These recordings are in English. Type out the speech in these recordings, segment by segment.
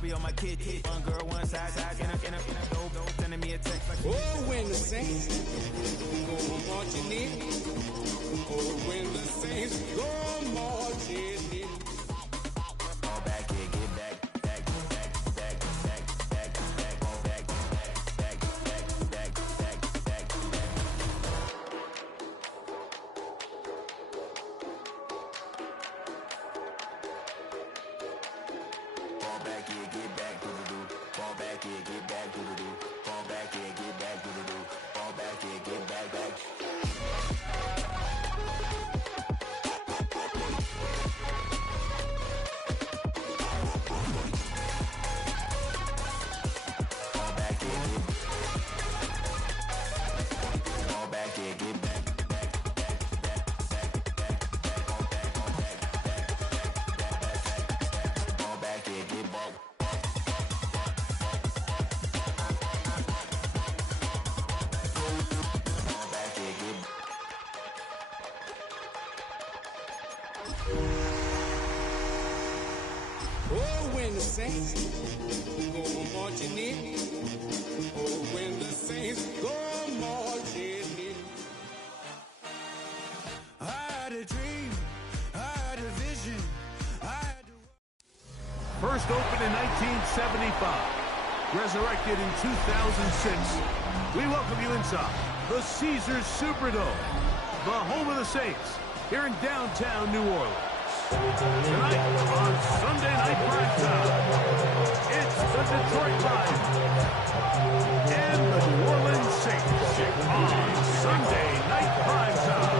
be on my kid. One girl, one side, in a go, sending me a text like. Oh, when the Saints go marching in. Oh, when the Saints go marching in. Fall back here, get back. Oh, when the Saints go marching in. Oh, when the Saints go marching in. I had a dream, I had a vision, I had to... First opened in 1975, resurrected in 2006. We welcome you inside the Caesars Superdome, the home of the Saints, here in downtown New Orleans. Tonight on Sunday Night Primetime, it's the Detroit Lions and the New Orleans Saints on Sunday Night Primetime.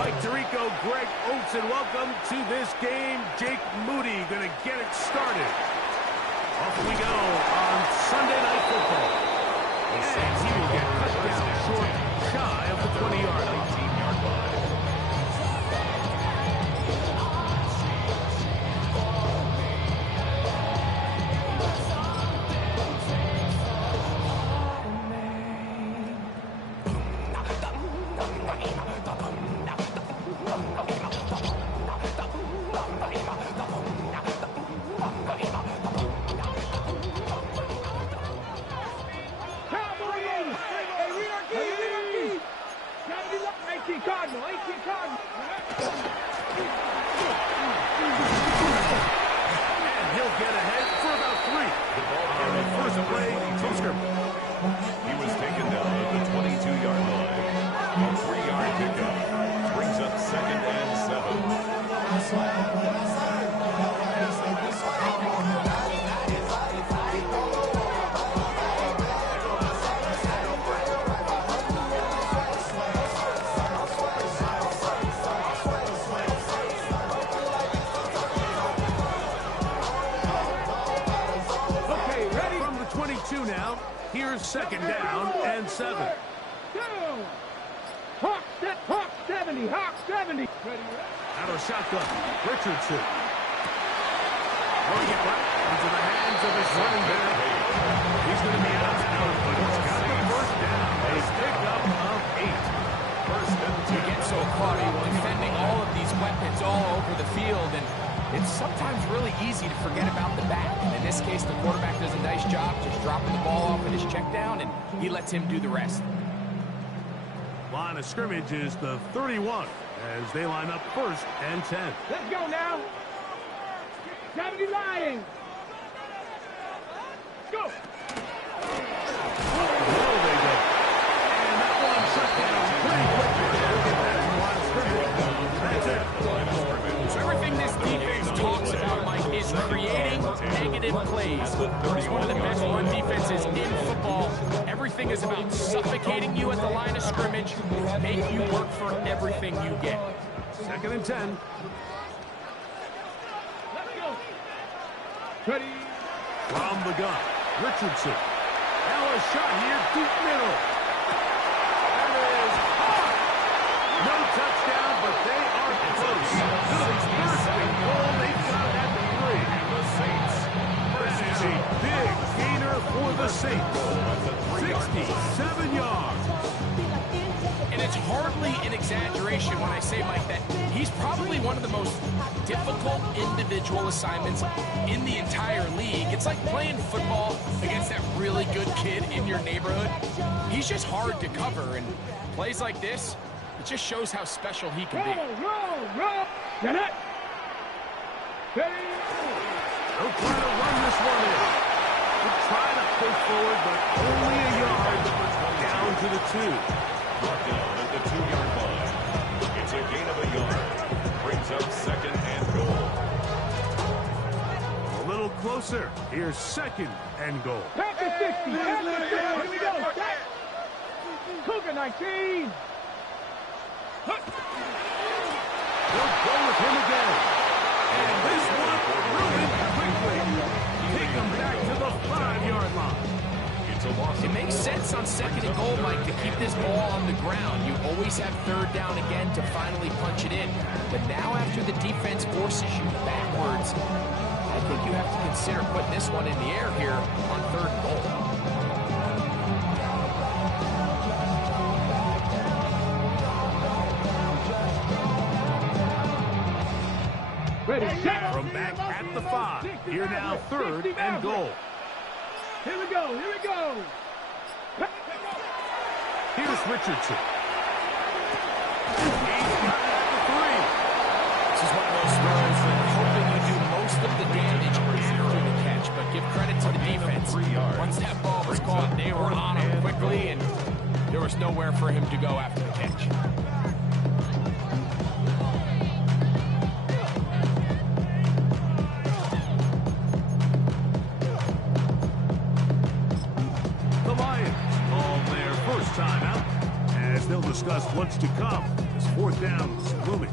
Mike Tirico, Greg Oates, and welcome to this game. Jake Moody going to get it started. Off we go on Sunday Night Football. And he will get cut down short, shy of the 20-yard line. 19-yard line. He was taken down at the 22-yard line. A 3-yard pickup brings up 2nd and 22 now. Here's 2nd down and 7. Hawk 70, Hawk 70. Out of shotgun, Richardson. Throwing it right into the hands of his running back. He's going to be out now, but he's got the first down. A pickup of 8. First and 10. You get so caught in defending all of these weapons all over the field, and it's sometimes really easy to forget about the back. And in this case, the quarterback does a nice job just dropping the ball off in his check down, and he lets him do the rest. Line of scrimmage is the 31 as they line up 1st and 10. Let's go now. 70 Lions. Go. Well, they go. And that one shut down pretty quickly. They'll get back to the line of scrimmage. That's it. So everything this defense talks about, Mike, is creating negative plays. It's one of the best run defenses in football. Everything is about suffocating you at the line of scrimmage, make you work for everything you get. 2nd and 10. Let's go. Ready. From the gun, Richardson. Now a shot here, deep middle. That is hot. No touchdown, but they are close. Phillies' first big goal, they got at the 3. And the Saints. That is a big gainer for the Saints. 67 yards. And it's hardly an exaggeration when I say, Mike, that he's probably one of the most difficult individual assignments in the entire It's like playing football against that really good kid in your neighborhood. He's just hard to cover, and plays like this, it just shows how special he can be. Roll. Get it. Ready. They'll try to run this one in. They'll try to push forward, but only a yard. Down to the 2. Brought down at the 2-yard line. It's a gain of a yard. Brings up 2nd and goal. A little closer. Here's 2nd and goal. Panther 60. Panther 60. Here we go. Set. Cougar 19. They'll go with him again. And this one ruined quickly. Take him back to the 5-yard line. It's a loss. It makes sense on 2nd and goal, Mike, to keep this ball on the ground. You always have 3rd down again to finally punch it in. But now after the defense forces you backwards, I think you have to consider putting this one in the air here on 3rd and goal. Ready, set. From back at the 5. Here now 3rd and goal. Here we go. Here's Richardson. He's got it at the 3. This is one of those throws that you're hoping you do most of the damage after the catch, but give credit to the defense. Once that ball was caught, they were on him quickly, and there was nowhere for him to go after the catch. The Lions call their first time out, as they'll discuss what's to come as 4th down is looming.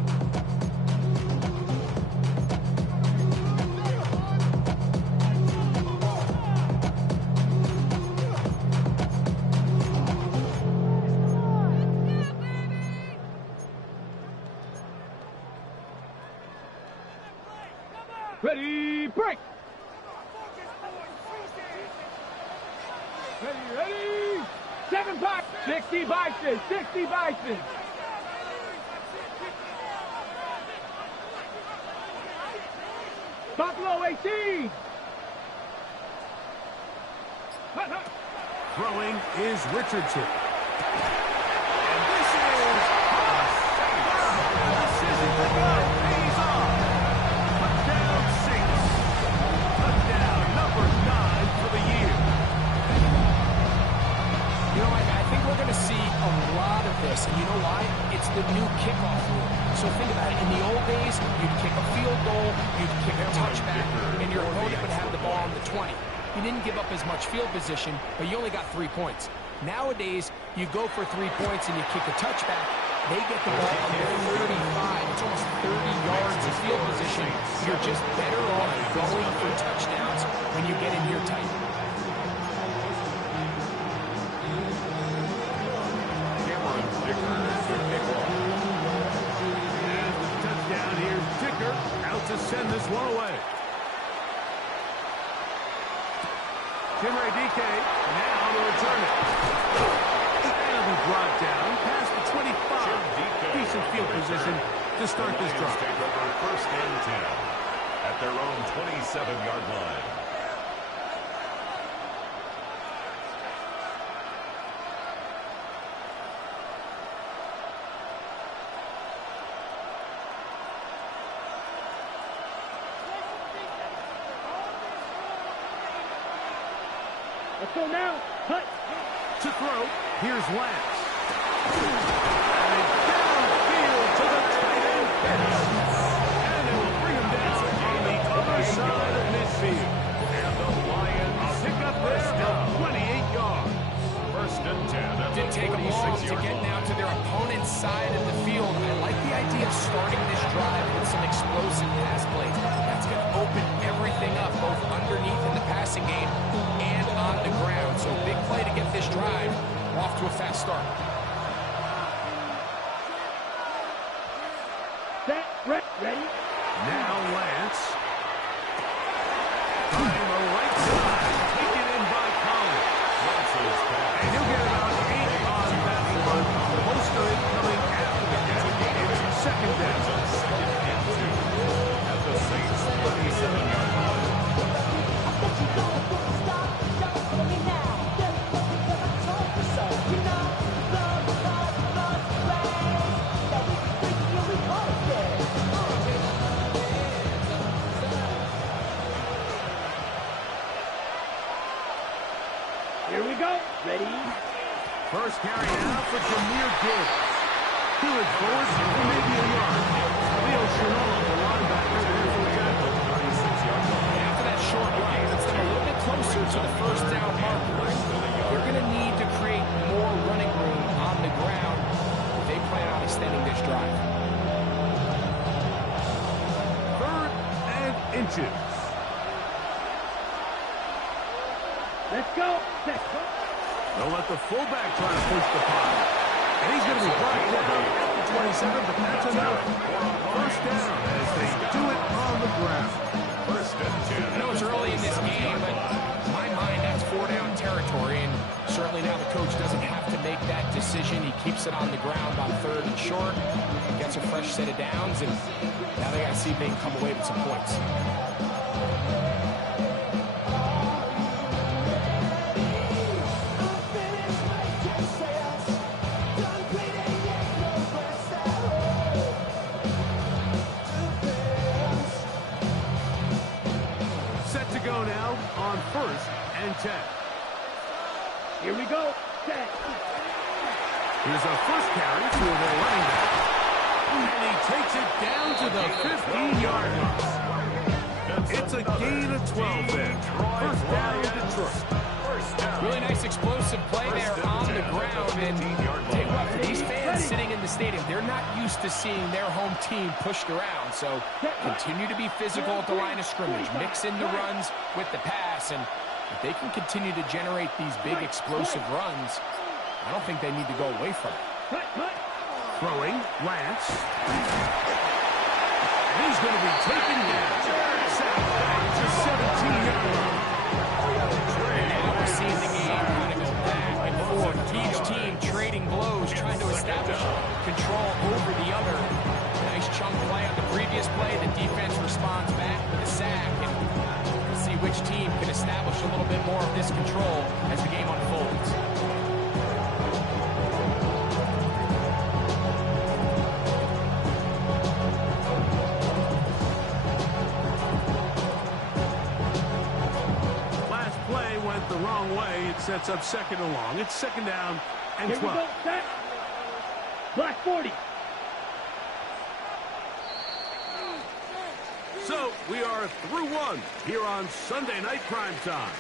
Ready, break. Ready. 7 box. 60 Bison. 60 Bison. Buffalo 18. Throwing is Richardson. And this is the decision to go. Pays off. Touchdown Saints. Touchdown number 9 for the year. You know, I think we're going to see a lot of this, and you know why? It's the new kickoff rule. So think about it. In the old days, you'd kick a field goal, you'd kick a touchback, and your opponent would have the ball on the 20. You didn't give up as much field position, but you only got 3 points. Nowadays, you go for 3 points and you kick a touchback. They get the ball on their 35. It's almost 30 yards of field position. You're just better off going for touchdowns when you get in here tight. And the touchdown here's Dicker out to send this one away. Timray DK now to return it. And the drop down past the 25. Decent field position to start this drive. Take over 1st and 10 at their own 27-yard line. Let's go now. Cut. To throw, here's Lance. And downfield to the tight end Pitts. And it will bring him down on the other side of midfield. And the Lions pick up there of 28 yards. 1st and 10 at the Didn't take them long to get now to their opponent's side of the field. I like the idea of starting this drive with some explosive pass plays. That's going to open everything up, both underneath in the passing game and on the ground. So big play to get this drive off to a fast start. Set. Ready. Now Lance. Trying the right side. Taken in by Collins. And he'll get about 8 on that one. Most of it coming after the catch. It's 2nd down. 2nd and 2 at the Saints 37-yard line. Here we go. Ready? First carry out for Jameer Gibbs. Threw it forward for maybe a yard. Leo Chenal, the linebacker, there for the tackle. 36-yard line. After that short run, gets them a little bit closer to the first down marker. They're going to need to create more running room on the ground if they plan on extending this drive. 3rd and inches. Let's go. They'll let the fullback try to push the punt. And he's going to be brought down at the 27, but that's enough. First down as they do it on the ground. 1st and 10. I know it's early in this game, but in my mind, that's 4-down territory, and certainly now the coach doesn't have to make that decision. He keeps it on the ground on 3rd and short, gets a fresh set of downs, and now they got to see if they can come away with some points. Set to go now on 1st and 10. Here we go. Set. Here's a first carry for their running back. And he takes it down to the 15-yard line. It's a gain of 12 there. First down, Detroit. Really nice explosive play there on the ground. And tell you what, for these fans sitting in the stadium, they're not used to seeing their home team pushed around. So continue to be physical at the line of scrimmage. Mix in the runs with the pass. And if they can continue to generate these big explosive runs, I don't think they need to go away from it. Throwing, Lance. And he's going to be taken down. Sacked back to 17-yard line. And now we're seeing the game kind of go back and forth. Each team trading blows, trying to establish control over the other. Nice chunk play on the previous play. The defense responds back with a sack. And we'll see which team can establish a little bit more of this control as the game unfolds. The wrong way. It sets up 2nd and long. It's 2nd down and 12. Here we go. Set. Black 40. So we are through 1 here on Sunday Night Primetime.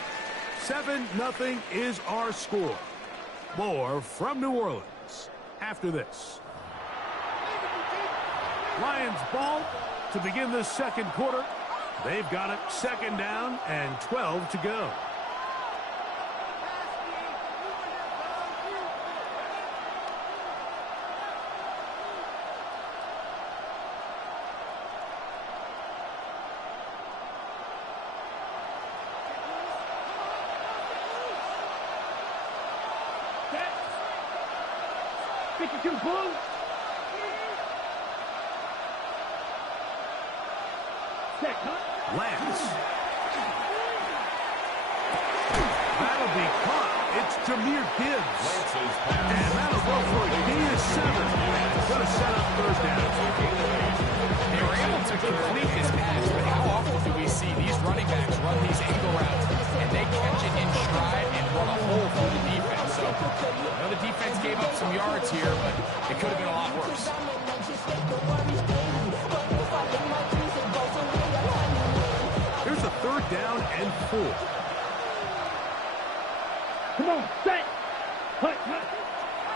7-0 is our score. More from New Orleans after this. Lions ball to begin the 2nd quarter. They've got it 2nd down and 12 to go. Blue. Set, huh? Lance. That'll be caught. It's Jameer Gibbs. And that'll go for a gain of 7. Going to set up 3rd down. They were able to complete this pass, but how often do we see these running backs run these angle routes and they catch it in stride and run a hole through the defense? So I know the defense gave up some yards here, but it could have been a lot worse. Here's a 3rd down and 4. Come on, set. Hut.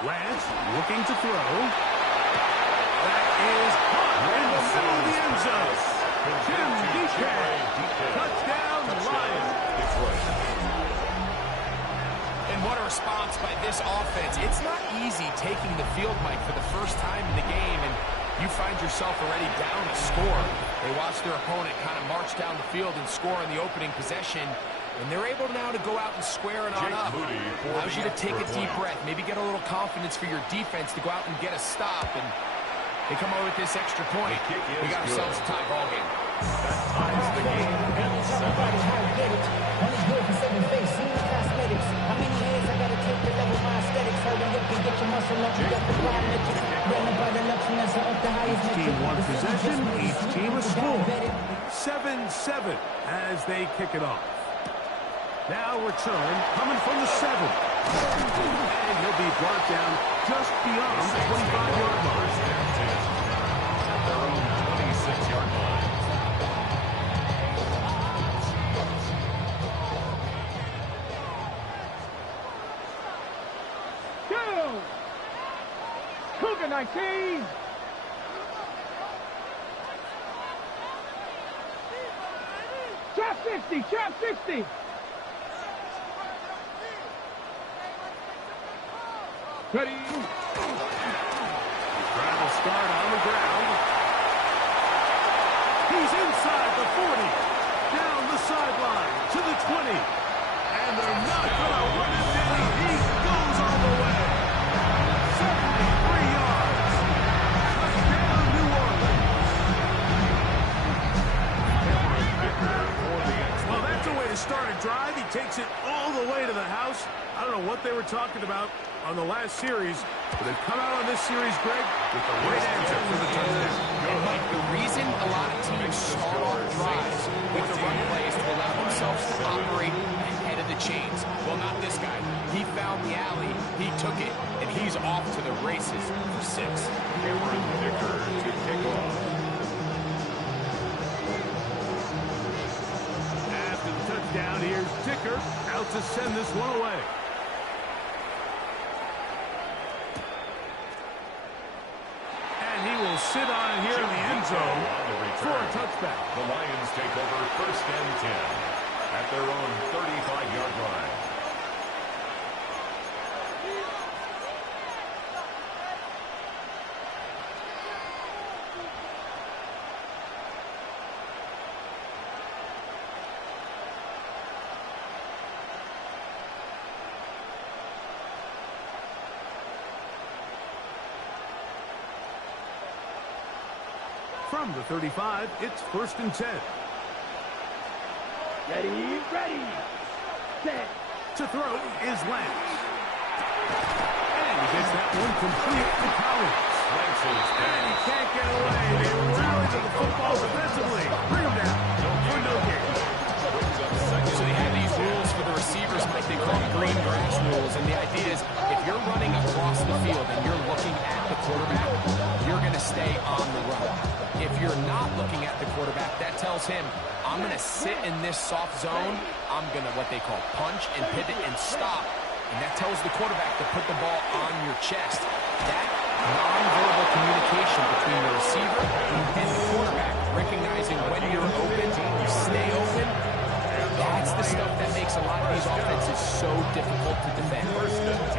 Lance looking to throw. That is caught in the middle of the end zone. Jim DK. Touchdown, Lions. And what a response by this offense. It's not easy taking the field, Mike, for the first time in the game, and you find yourself already down a score. They watch their opponent kind of march down the field and score in the opening possession, and they're able now to go out and square it on up. Allows you to take a deep breath, maybe get a little confidence for your defense to go out and get a stop, and they come over with this extra point. We got ourselves a tie ball game. That ties the game at 7. Each team one possession, each team a score. 7-7 as they kick it off. Now return coming from the 7. And he'll be brought down just beyond the 25-yard line. At their own 26-yard line. Cougar 19. Trap 60, trap 60. Ready. Trying to start on the ground. He's inside the 40. Down the sideline to the 20. And they're not going to run him down. He goes all the way. 73 yards. Touchdown, New Orleans. Well, that's a way to start a drive. He takes it all the way to the house. I don't know what they were talking about on the last series, but they've come out on this series, Greg, with the right answer for the touchdown. And Mike, the reason a lot of teams start off drives with the run plays to allow themselves to operate ahead of the chains. Well, not this guy. He found the alley, he took it, and he's off to the races for 6. Cameron Dicker to kick off. After the touchdown, here's Dicker out to send this one away. Sit on here in the end zone for a touchback. The Lions take over 1st and 10 at their own 35-yard line. From the 35, it's 1st and 10. Ready, ready, set. To throw is Lance. And he gets that one complete to Collins. And he can't get away. They rally to the football defensively. Bring him down for no gain. So they have these rules for the receivers, Mike. They call them green grass rules. And the idea is if you're running across the field and you're looking at the quarterback, you're going to stay on the run. If you're not looking at the quarterback, that tells him, I'm going to sit in this soft zone. I'm going to what they call punch and pivot and stop. And that tells the quarterback to put the ball on your chest. That nonverbal communication between the receiver and the quarterback, recognizing when you're open, you stay open, that's the stuff that makes a lot of these offenses so difficult to defend.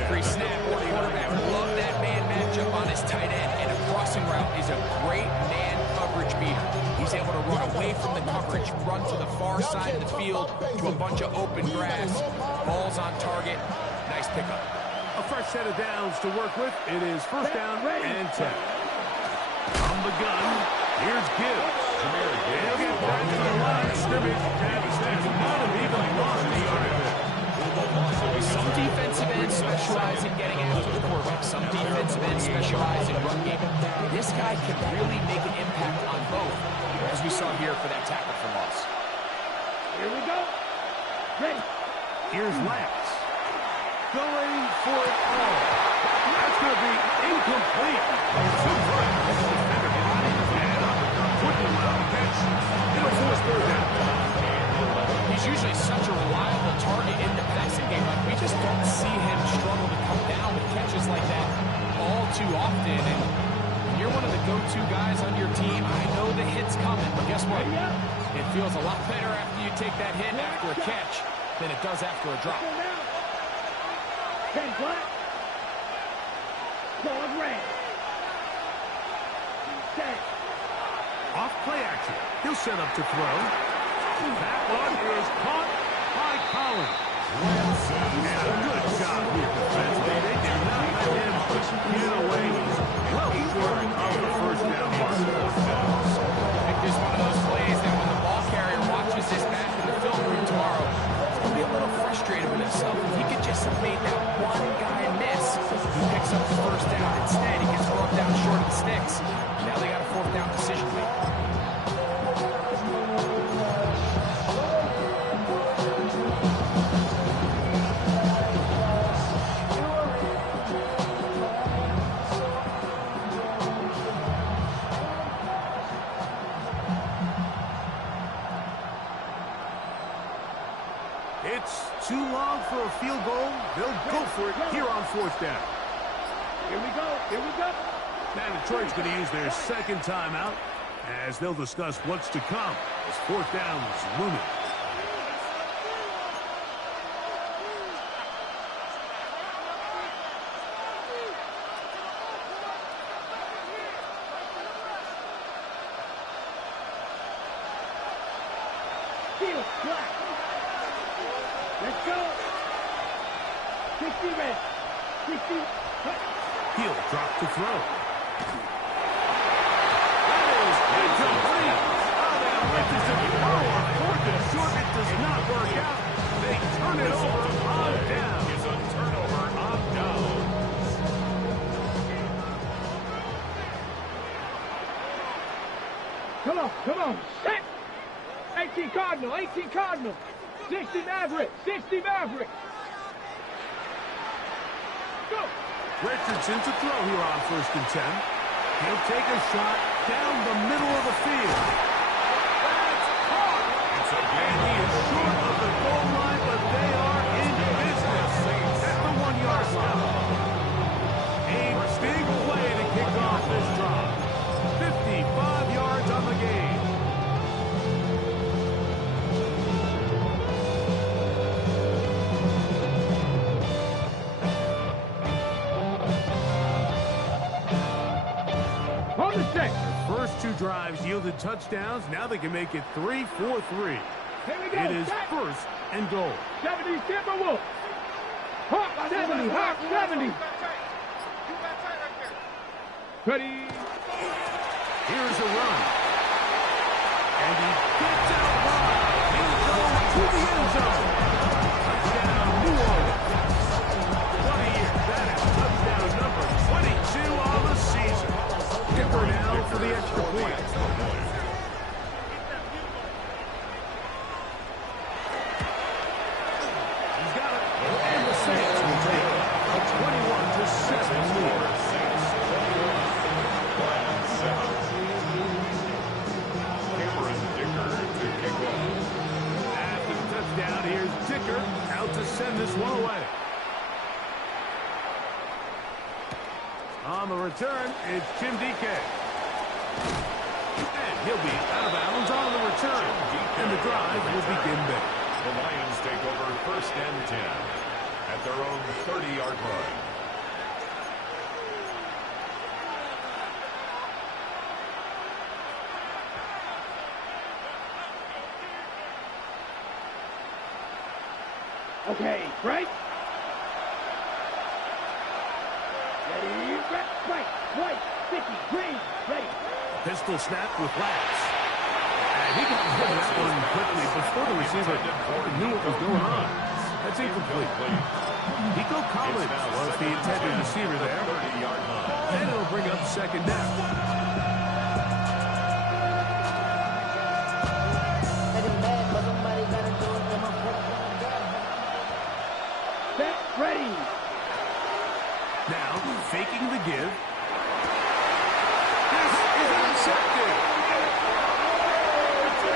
Pre-snap, quarterback love that man matchup on his tight end, and a crossing route is a great man coverage beater. He's able to run away from the coverage, run to the far side of the field to a bunch of open grass. Ball's on target. Nice pickup. A fresh set of downs to work with. It is 1st down and 10. From the gun, here's Gibbs. He'll get back to the line of scrimmage. Travis might have even lost the yard there. Some defensive ends specialize in getting after the quarterback. Some defensive ends specialize in run game. This guy can really make an impact on both, as we saw here for that tackle for loss. Here we go. Ready. Here's Lance. Going for it all. That's going to be incomplete. Wouldn't allow a catch. It'll force 3rd down. He's usually such a reliable target in the passing game. Like, we just don't see him struggle to come down with catches like that all too often. And when you're one of the go-to guys on your team, I know the hit's coming, but guess what? It feels a lot better after you take that hit after a catch than it does after a drop. 10 flat. Dog red. Set. Off play action. He'll set up to throw. That one is caught by Collins. And a good job here defensively. They did not let him get away. Well short of the 1st down mark. I think this is one of those plays that when the ball carrier watches this back in the film room tomorrow, he's going to be a little frustrated with himself. If he could just have made that one guy miss, he picks up the 1st down. Instead, he gets brought down short of the sticks. Now they got a 4th down decision to make. It's too long for a field goal. They'll go for it here on 4th down. Here we go. Here we go. Now Detroit's going to use their second timeout as they'll discuss what's to come as 4th down is looming. Field, black. Let's go. 60 red. 60. He'll drop to throw. That is incomplete. Oh, now Richardson throw on 4th and short. It does not work out. They turn it over on down. Is a turnover on down. Come on, come on. Set. 18 Cardinal, 18 Cardinal. 60 Maverick, 60 Maverick. Go. Richardson to throw here on 1st and 10. He'll take a shot down the middle of the field. That's caught. And he is short of the goal line, but they are in business at the 1-yard line. A big play to kick off this drive. 55 yards on the game. On the set. Their first 2 drives yielded touchdowns. Now they can make it 3-4-3. Here we go. It is set. 1st and goal. 70 Timberwolves. Hawk 70, Hawk 70. Ready. Here's a run. And he gets out wide. He'll go to the end zone. Touchdown, New Orleans. What a year. That is touchdown number 22 on the season. Dipper now for the extra point. He's got it. And the Saints will take a 21-7 lead. After the touchdown, here's Dicker out to send this one away. On the return, it's Jim DK. And he'll be out of bounds on the return. And the drive will begin there. The Lions take over 1st and 10 at their own 30-yard line. Okay, break. Ready, right, white, sticky, green, ready. Pistol snap with Lance. And he got rid of that one quickly before the receiver knew what was going on. That's incomplete. Nico Collins was the intended receiver there. And it'll bring up 2nd down. Set, ready. Now, faking the give. This is intercepted.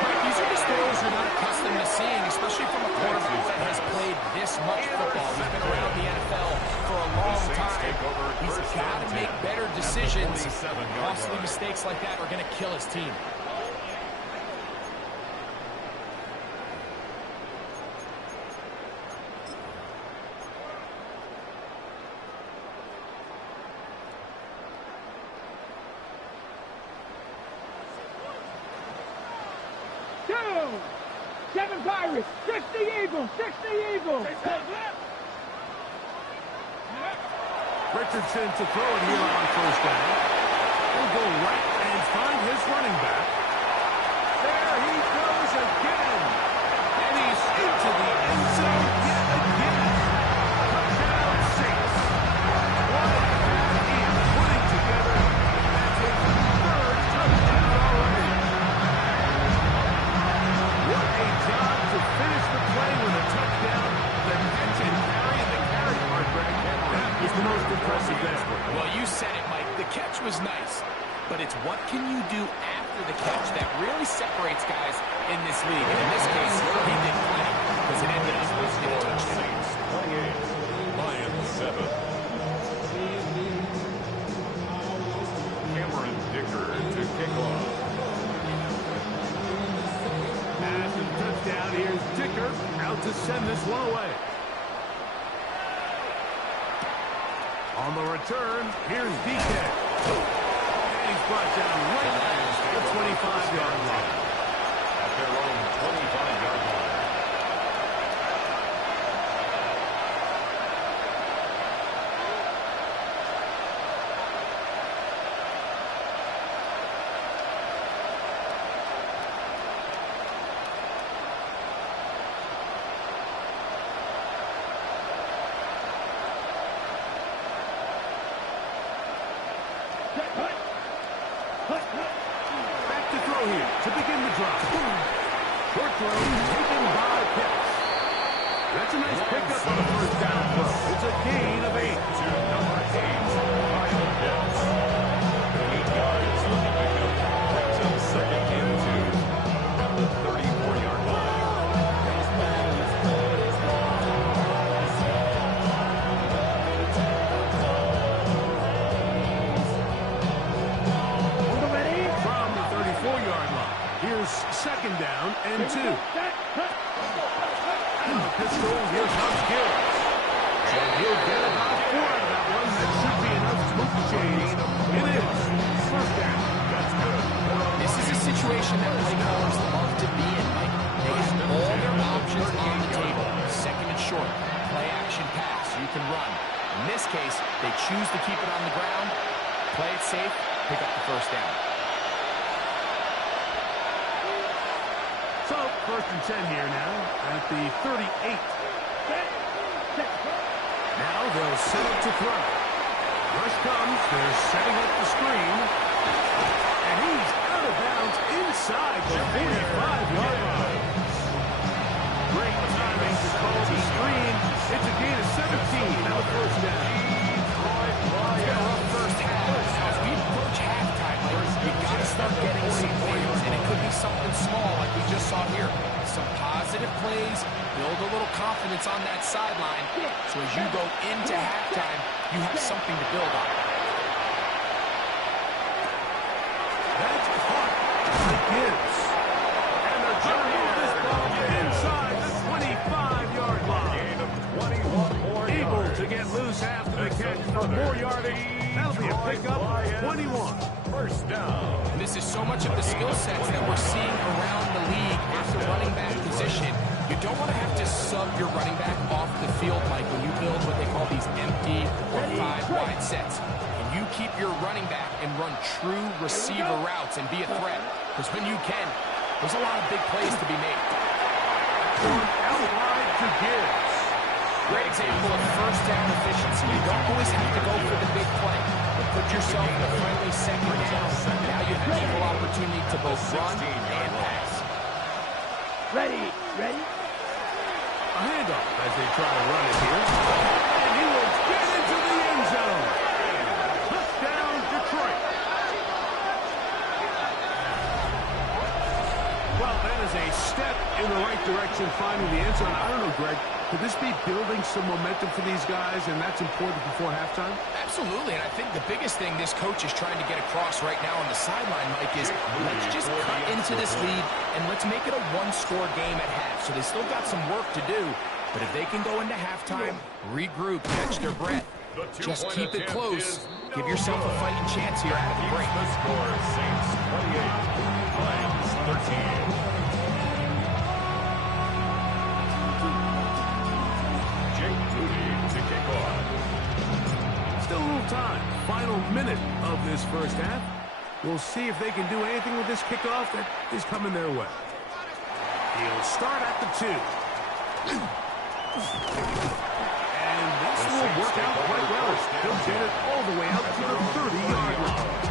Mike, these are just throws you're not accustomed to seeing, especially from a quarterback that has played this much football. He's been around the NFL for a long time. He's got to make better decisions. Costly mistakes like that are going to kill his team. Down. 7 Pirates, 60 Eagles, 60 Eagles. Richardson to throw it here on 1st down. He'll go right and find his running back. There he goes again. And he's into the end zone yet again. Touchdown Saints. What a pass he is putting together. That's his 3rd touchdown already. What a job to finish the play with a touchdown. The catch and carry and the carry part, Greg. That was the most impressive there. Well, you said it, Mike. The catch was nice, but it's what can you do after the catch that really separates guys in this league. And in this case, he did plenty because it ended up about to send this one away. On the return, here's DK. And he's brought down right at the 25-yard line. At their own 25-yard line. Back to throw here to begin the drive. Short throw taken by Pitts. That's a nice pickup on the first down throw. It's a gain of 8. To number 8, Kyle Pitts. 8 yards on the pickup. Brings up second and 2 at the 34-yard line. From the 34-yard line, here's second down and 2. Pistol, here comes Gibbs. And he'll get about 4 out of that one. That should be enough to move the chains. It is. First down. That's good. This is a situation that play callers love to be in, Mike. They have all their options on the table. Second and short, play action pass, you can run. In this case, they choose to keep it on the ground, play it safe, pick up the first down. So, first and 10 here now at the 38. Now they'll set up to throw. Rush comes. They're setting up the screen. And he's out of bounds inside the 45-yard line. Great timing to call the screen. It's a gain of 17 on the first down. It's got a rough first half. Now, as we approach halftime, Mike, you got to start getting some wins, and it could be something small like we just saw here. Some positive plays, build a little confidence on that sideline, so as you go into halftime, you have something to build on. That's caught by Gibbs. And they're trying to move this ball inside the 25-yard line. Gain of 21 more Able yards. to get loose after the catch for more yardage. That'll be a pickup of 21. First down. And this is so much of the skill sets that we're seeing around the league at the running back position. You don't want to have to sub your running back off the field, Mike, when you build what they call these empty or 5-wide sets. And you keep your running back and run true receiver routes and be a threat. Because when you can, there's a lot of big plays to be made. Out wide to Gibbs. Great example of first down efficiency. You don't always have to go for the big play. But put yourself in a friendly second down. Now you have equal opportunity to both run and pass. Ready. A handoff as they try to run it here. And he will get into the end zone. Touchdown, Detroit. Well, that is a step in the right direction, finding the end zone. I don't know, Greg. Could this be building some momentum for these guys, and that's important before halftime? Absolutely, and I think the biggest thing this coach is trying to get across right now on the sideline, Mike, is let's just cut into this lead and let's make it a one-score game at half. So they still got some work to do, but if they can go into halftime, regroup, catch their breath, just keep it close, give yourself a fighting chance here out of the break. The score, Saints 28, Lions 13. Still a little time. Final minute of this first half. We'll see if they can do anything with this kickoff that is coming their way. He'll start at the 2. And this will work out quite well. He'll get it all the way up to the 30-yard line.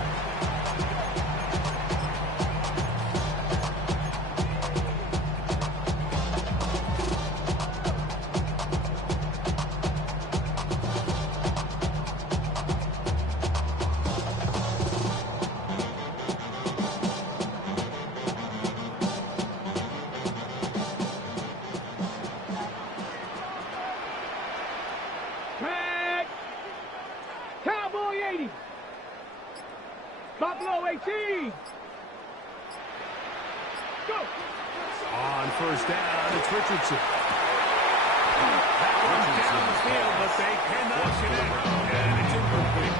Cowboy 80. Buffalo 18. Go. On first down, it's Richardson. That one's down the field, but they cannot connect. And it's incomplete.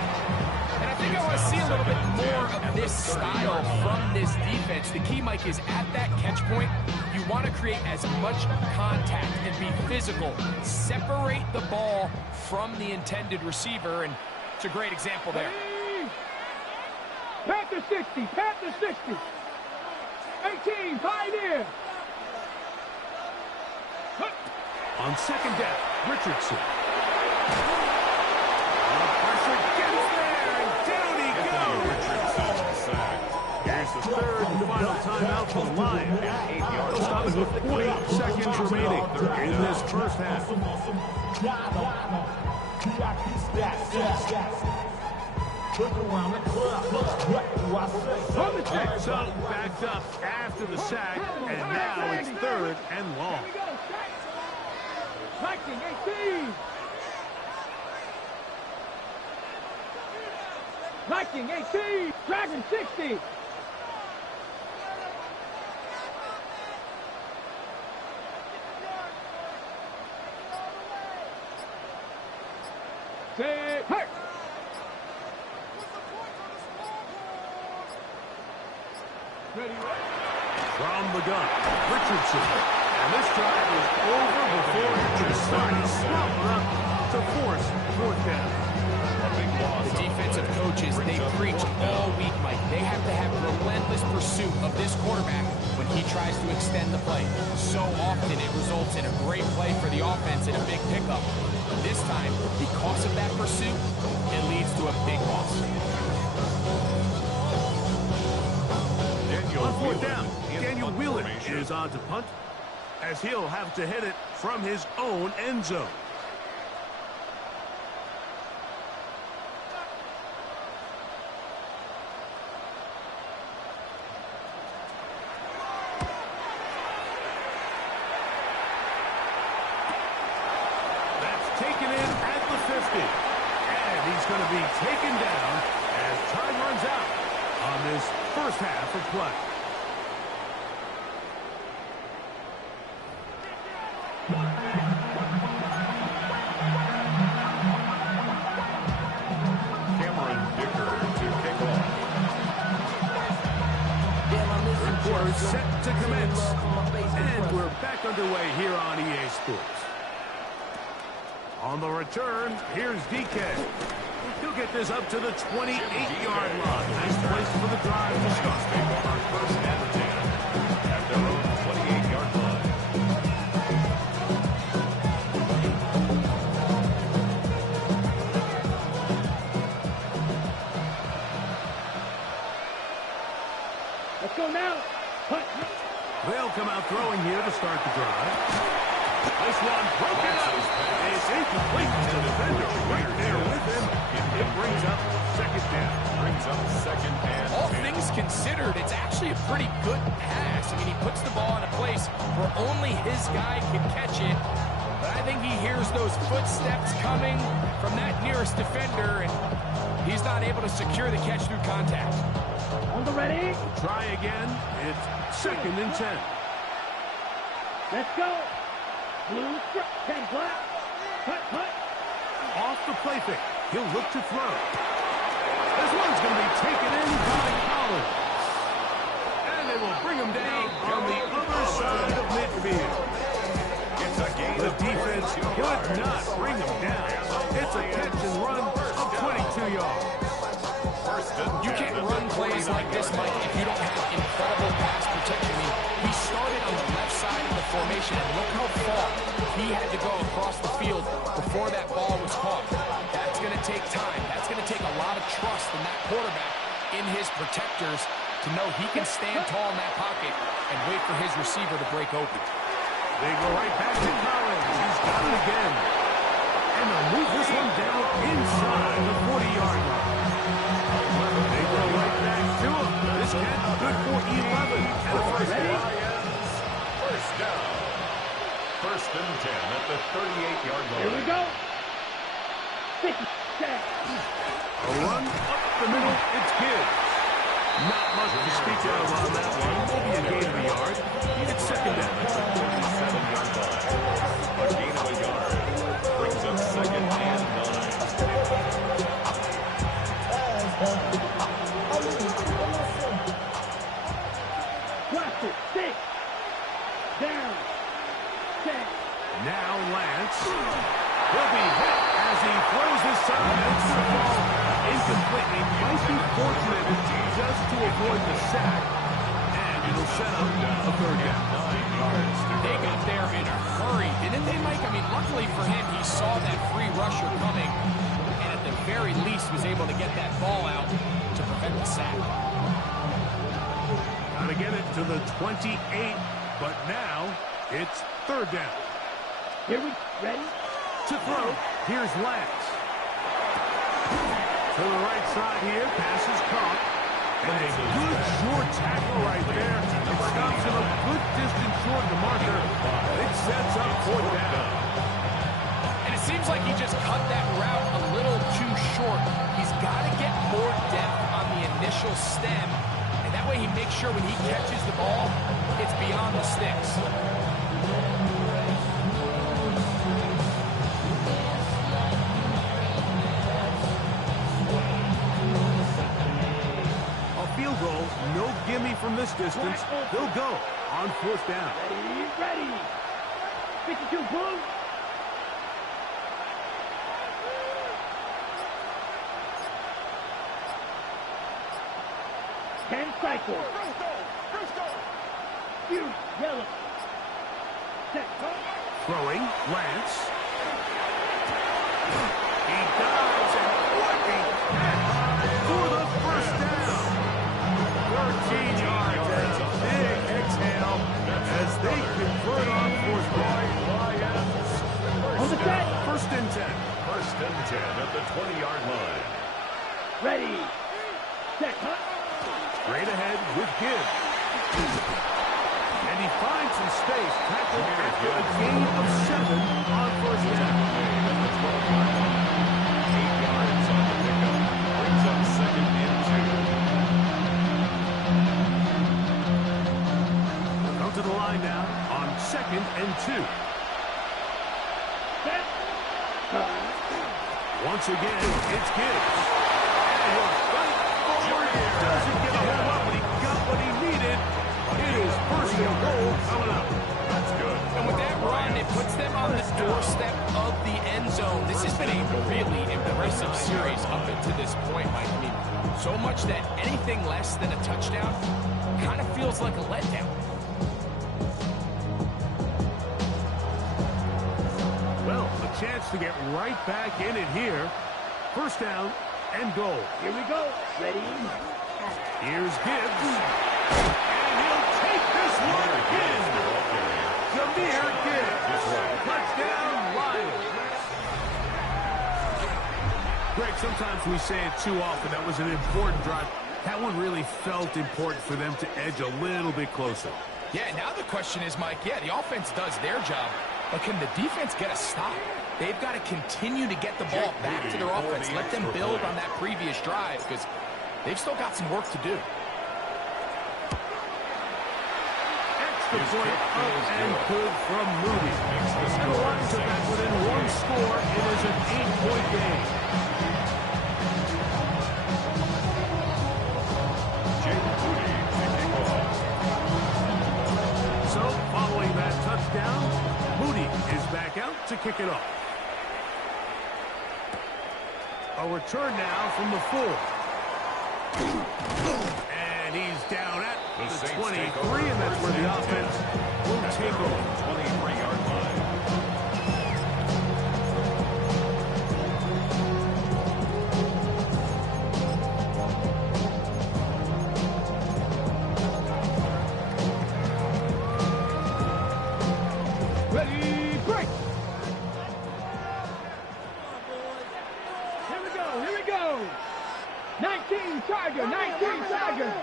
And I think I want to see a little bit more of this style from this defense. The key, Mike, is at that catch point, you want to create as much contact and be physical. Separate the ball from the intended receiver, and it's a great example there. Panther 60, Panther 60. 18, pioneer. On second down, Richardson. The pressure gets there, and down he goes. Richardson sacked. Here's the third and final timeout for the Lions. They'll stop it with 40 seconds remaining in this first half. So backed up after the sack, and now it's third and long. Viking 18. Viking 18. Dragon 60. Say, hey. Ready, From the gun, Richardson. And this drive is over before it can start. He's swapping up to force fourth down. The defensive coaches, they preach all week, Mike. They have to have relentless pursuit of this quarterback when he tries to extend the play. So often it results in a great play for the offense and a big pickup. This time, because of that pursuit, it leads to a big loss. On fourth down, Daniel Wheeler is on to punt, as he'll have to hit it from his own end zone. That's taken in at the 50. And he's going to be taken down as time runs out on this first half of play. Cameron Dicker to kick off. Third quarter set to commence. And we're back underway here on EA Sports. On the return, here's DK. He'll get this up to the 28-yard line. Nice place for the drive to start. First and 10 at their own 28-yard line. Let's go now. Punt. They'll come out throwing here to start the drive. This one broken up. It's incomplete. The defender right there with him. It brings up second down. All things considered, it's actually a pretty good pass. I mean, he puts the ball in a place where only his guy can catch it. But I think he hears those footsteps coming from that nearest defender, and he's not able to secure the catch through contact. On the ready. Try again. It's second and 10. Let's go. Blue, 10 black. Punt. Off the play fake. He'll look to throw. This one's going to be taken in by Collins. And they will bring him down on the other side of midfield. It's a gain The of defense could not bring him down. It's a catch and run of 22 yards. You can't run plays like this, Mike, if you don't have incredible pass protection. I mean, he started on the left side of the formation, and look how far he had to go across the field before that ball was caught. That's going to take time. That's going to take a lot of trust from that quarterback in his protectors to know he can stand tall in that pocket and wait for his receiver to break open. They go right back to Collins. He's got it again. And they'll move this one down inside the 40-yard line. They go right back to him. This catch good for 11 and a first down. First down. First and 10 at the 38-yard line. Here we go. 50. A run up the middle. It's good. Not much to speak of on that one. Maybe a gain of a yard. It's second down. At the 47-yard line. A gain of a yard. Lance. He'll be hit as he throws this time. It's the ball incomplete. He might be fortunate just to avoid the sack. And it'll set up a third down. 9 yards. They got there in a hurry, didn't they, Mike? I mean, luckily for him, he saw that free rusher coming, and at the very least was able to get that ball out to prevent the sack. Gotta get it to the 28, but now it's third down. Here we ready? To throw, here's Lance. To the right side here, pass is caught. And a good short tackle right there. It stops him a good distance short of the marker. It sets up fourth down. And it seems like he just cut that route a little too short. He's got to get more depth on the initial stem, and that way he makes sure when he catches the ball, it's beyond the sticks. Field goal, no gimme from this distance. They'll go on fourth down. Ready. 52, boom. Ten cycles. Huge, yellow. Set. Throwing, Lance. He dives and what a catch for the first down. 13 yards and a big exhale as they convert on fourth down. On the set. First and 10. First and 10 at the 20-yard line. Ready. Set. Straight ahead with Gibbs. And he finds some space. Tackled after a gain of 7 on first down. 8 yards on the pickup. Brings up second and 2. Come to the line now on second and 2. Set. Once again, it's Gibbs. And he'll fight forward. Doesn't get a whole lot, but he got what he needed. It is first and goal coming up. That's good. And with that run, it puts them on the doorstep of the end zone. This has been a really impressive series up until this point, Mike. I mean, so much that anything less than a touchdown kind of feels like a letdown. Well, a chance to get right back in it here. First down and goal. Here we go. Ready. Here's Gibbs. And he'll take this one in. Jahmyr Gibbs. Touchdown, Lions. Greg, sometimes we say it too often. That was an important drive. That one really felt important for them to edge a little bit closer. Yeah, now the question is, Mike, the offense does their job, but can the defense get a stop? They've got to continue to get the ball back to their offense. Let them build on that previous drive because they've still got some work to do. Extra point up and good from Moody. And the Lions are back within one score. It is an 8-point game. So, following that touchdown, Moody is back out to kick it off. A return now from the 4. And he's down at the 23, and that's where the offense will take over. 23-yard line. Ready, break! Here we go! 19 Tiger, 19 Tiger!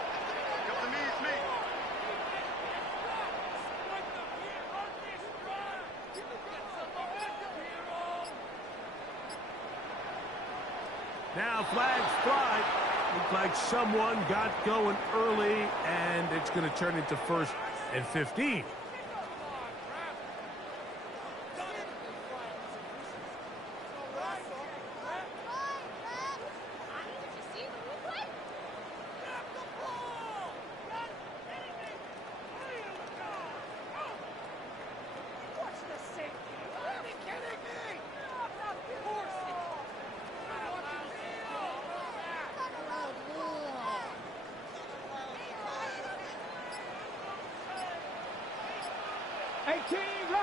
Now flags fly. Looks like someone got going early, and it's going to turn into first and 15.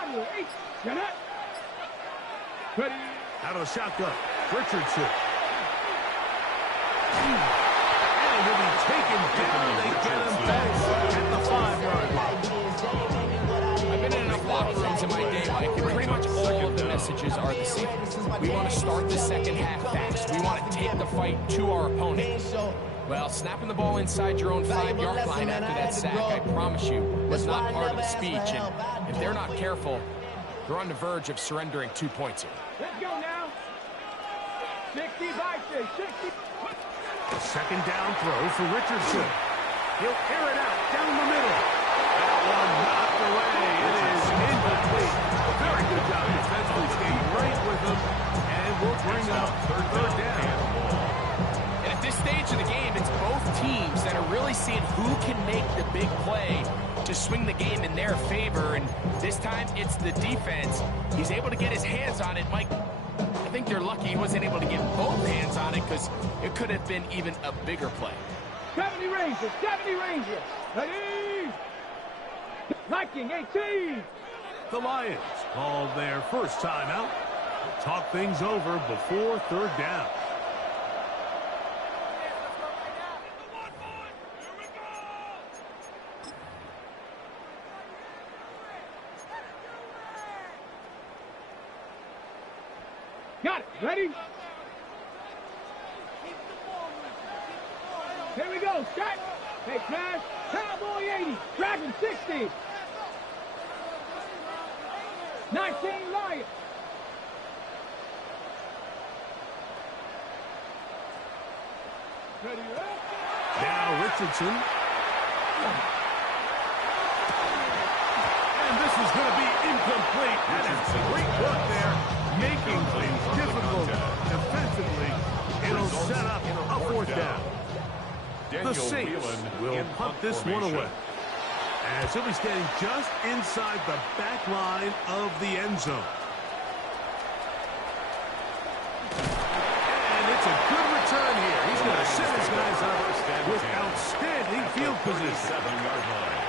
Cardinal. 8. Get up. Ready. Out of the shotgun. Richardson. And he'll be taken down. They get him back at the 5-yard line. I've been in enough locker rooms in my day, Mike, and pretty much all of the messages are the same. We want to start the second half fast. We want to take the fight to our opponent. Well, snapping the ball inside your own 5-yard line after that sack, I promise you, was not part of the speech. And if they're not careful, they're on the verge of surrendering 2 points here. Let's go now. 60 by 6. 60. A second down throw for Richardson. He'll air it out down the middle. That one knocked away. It is incomplete. Very good job defensively, staying right with him, and we'll bring up third down. And at this stage of the game, it's both teams that are really seeing who can make the big play to swing the game in their favor, and this time it's the defense. He's able to get his hands on it. Mike, I think they're lucky he wasn't able to get both hands on it, because it could have been even a bigger play. 70 Rangers. 70 Rangers. Ready. Viking 18. The Lions called their first timeout to talk things over before third down. Got it. Ready? Here we go. Start. Hey, pass. Cowboy 80. Dragon 60. 19 Lions. Ready up. Now Richardson. And this is going to be incomplete. That is great work there, making things difficult defensively. It'll set up a fourth down. The Saints will punt this one away, as he'll be standing just inside the back line of the end zone. And it's a good return here. He's going to set his guys up with outstanding field position. 7-yard line.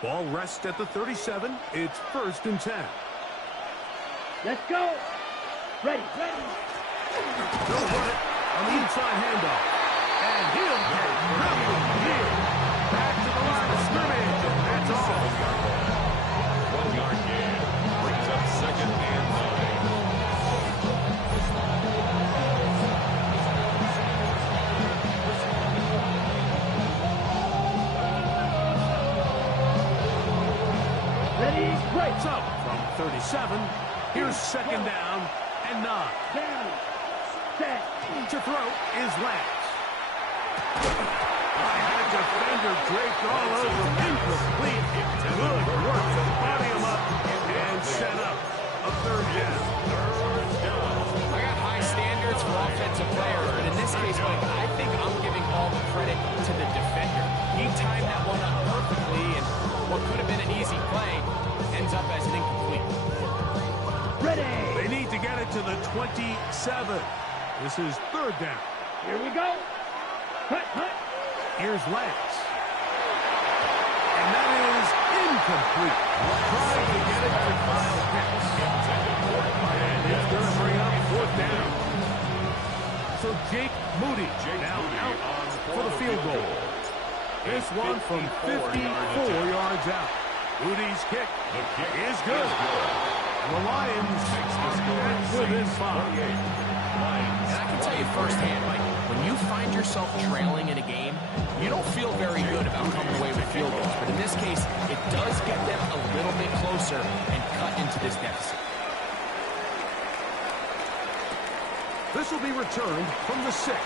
Ball rests at the 37. It's 1st and 10. Let's go. Ready. They'll run it on the inside handoff. And he'll get nothing here. Back to the line of scrimmage. That's all. 1-yard gain. Brings up 2nd and 9. Ready. Right up from 37. Here's 2nd down and 9. Down. Set. To throw is Lance. I had a defender draped all over. Incomplete. Good work to body him up and set up a 3rd down. I got high standards for offensive players, but in this case, Mike, I think I'm giving all the credit to the defender. He timed that one up perfectly, and what could have been an easy play ends up as an incomplete. Ready. They need to get it to the 27. This is 3rd down. Here we go. Hut. Here's Lance. And that is incomplete. Trying to get it to Kyle Pitts. And it's going to bring up 4th down. So Jake Moody now out for the field goal. This one from 54 yards out. Moody's kick is good. The Lions are within 5. And I can tell you firsthand, Mike, when you find yourself trailing in a game, you don't feel very good about coming away with field goals. But in this case, it does get them a little bit closer and cut into this deficit. This will be returned from the 6.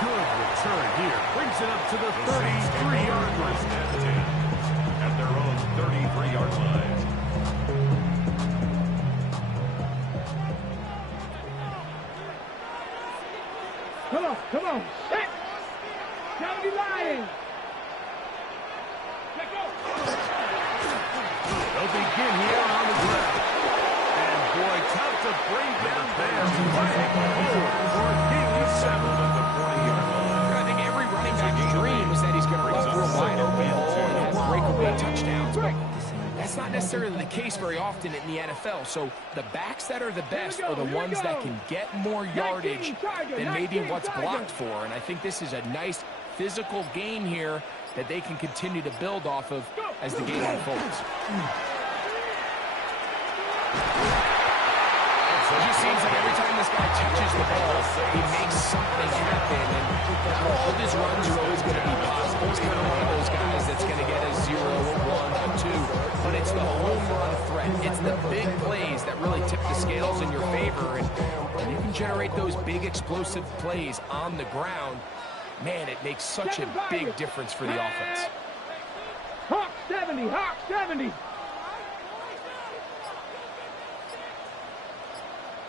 Good return here. Brings it up to the 33-yard line. At their own 33-yard line. Come on. Set. that's not necessarily the case very often in the NFL. So the backs that are the best are the ones that can get more yardage than maybe what's blocked for. And I think this is a nice physical game here that they can continue to build off of as the game unfolds. It just seems like every time this guy touches the ball, he makes something happen. And not all of his runs are always going to be possible. He's kind of one of those guys that's going to get a 0, a 1, a 2. But it's the home run threat. It's the big plays that really tip the scales in your favor. And when you can generate those big explosive plays on the ground, man, it makes such a big difference for the offense. Hawk 70, Hawk 70.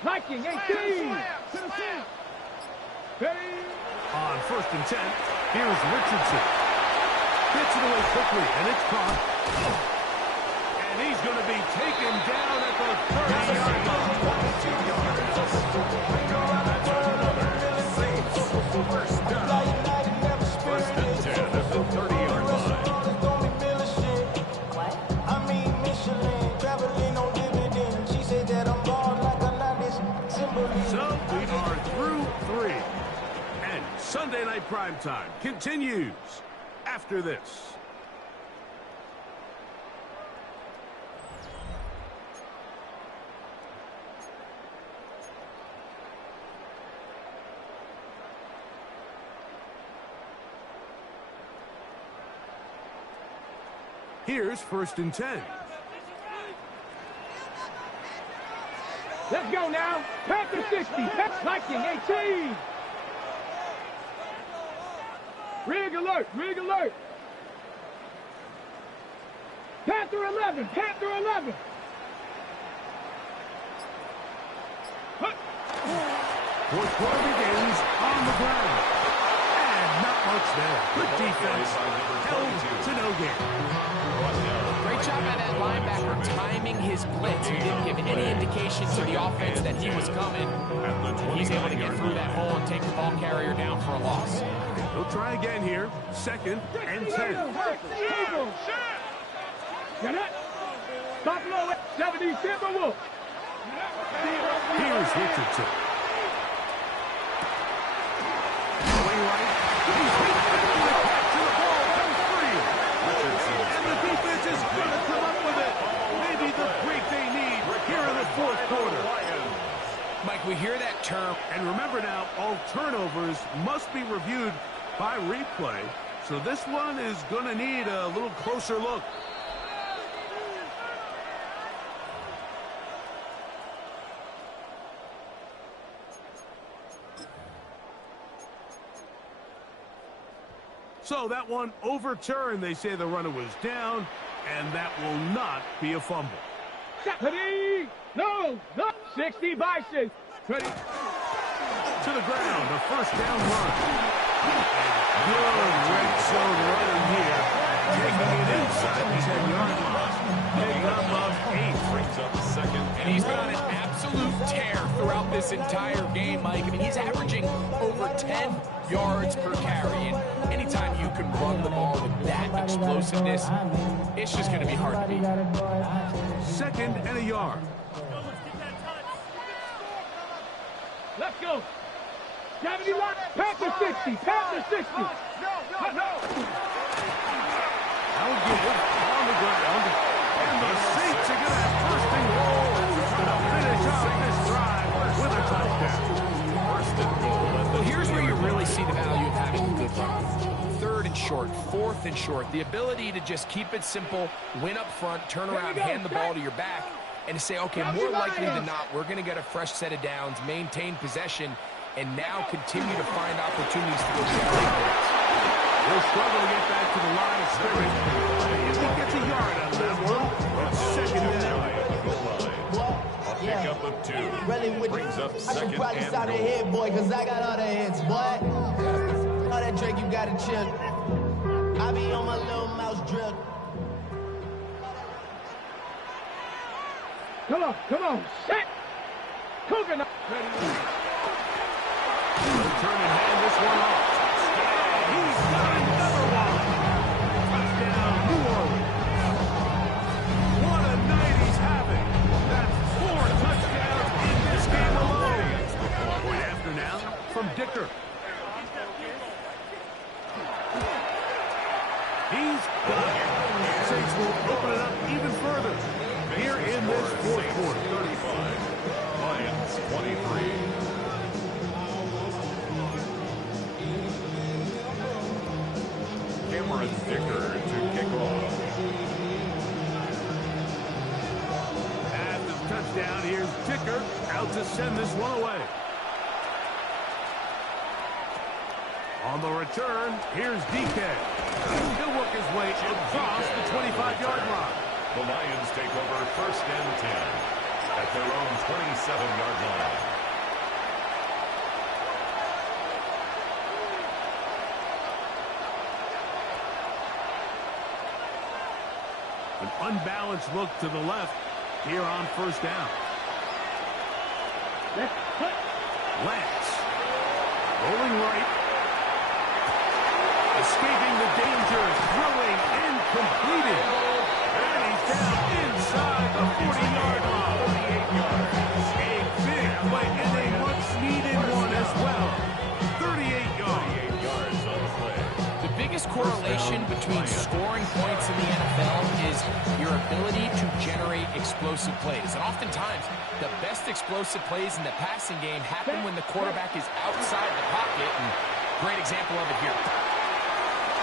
Viking 18. On 1st and 10, here's Richardson. Hits it away quickly, and it's caught. And he's going to be taken down at the 30-yard line. First down. 1st and 10 at the 30-yard line. So we are through 3. And Sunday Night Primetime continues after this. Here's 1st and 10. Let's go now. Panther 60. Viking 18. Rig alert. Rig alert. Panther 11. Panther 11. Fourth quarter begins on the ground. And not much there. Good defense. Held to no gain. Great job by that linebacker timing his blitz. He didn't give any indication to the offense that he was coming. He's able to get through that hole and take the ball carrier down for a loss. He'll try again here. 2nd and 10. Get it. Stop low. 70 Timberwolves. Here's Richardson. Going right. He's able to capture the ball. That was free. And the defense is going to come up with it. Maybe the break they need here in the 4th quarter. Mike, we hear that term. And remember now, all turnovers must be reviewed by replay. So this one is going to need a little closer look. So that one overturned. They say the runner was down, and that will not be a fumble. Ready? No, no. 60 Bison. Ready? To the ground, a 1st down run. And good red zone running here, taking it inside the 10-yard line. Big of 8. Brings up 2nd. And he's been on an absolute tear throughout this entire game, Mike. I mean, he's averaging over 10 yards per carry. And anytime you can run the ball with that explosiveness, it's just going to be hard to beat. 2nd and a yard. Let's go. 71. Panther 60. Panther 60. No. I'll give it on the ground. And the Saints are going to have 1st and goal. To finish off this drive with a touchdown. 1st and goal. Well, here's where you really see the value of having a good run. 3rd and short, 4th and short. The ability to just keep it simple, win up front, turn around, hand the ball to your back, and to say, okay, more likely than not, we're going to get a fresh set of downs, maintain possession, and now continue to find opportunities to go generate points. He'll struggle to get back to the line of scrimmage. If he gets a yard out of that one, it's 2nd down. A pickup of 2. Brings up 2nd I should probably and start a goal. hit, boy, because I got all the hits, boy. All that Drake, you got to chill. I be on my little mouse drill. Come on. Set. Coconut. He'll turn and hand this one off. Yeah, he's got another one. Touchdown, New Orleans. What He's got it. Saints will open it up even further here in this fourth quarter. 35, Lions 23. Cameron Dicker to kick off. After the touchdown, here's Dicker out to send this one away. On the return, here's DK. He'll work his way across the 25-yard line. The Lions take over 1st and 10 at their own 27-yard line. An unbalanced look to the left here on 1st down. Lance rolling right. Escaping the danger, throwing and completed. And he's down inside the 40-yard line. 48 yards. A big play and a much-needed one as well. 38 yards on the play. The biggest correlation between scoring points in the NFL is your ability to generate explosive plays. And oftentimes, the best explosive plays in the passing game happen when the quarterback is outside the pocket. And great example of it here.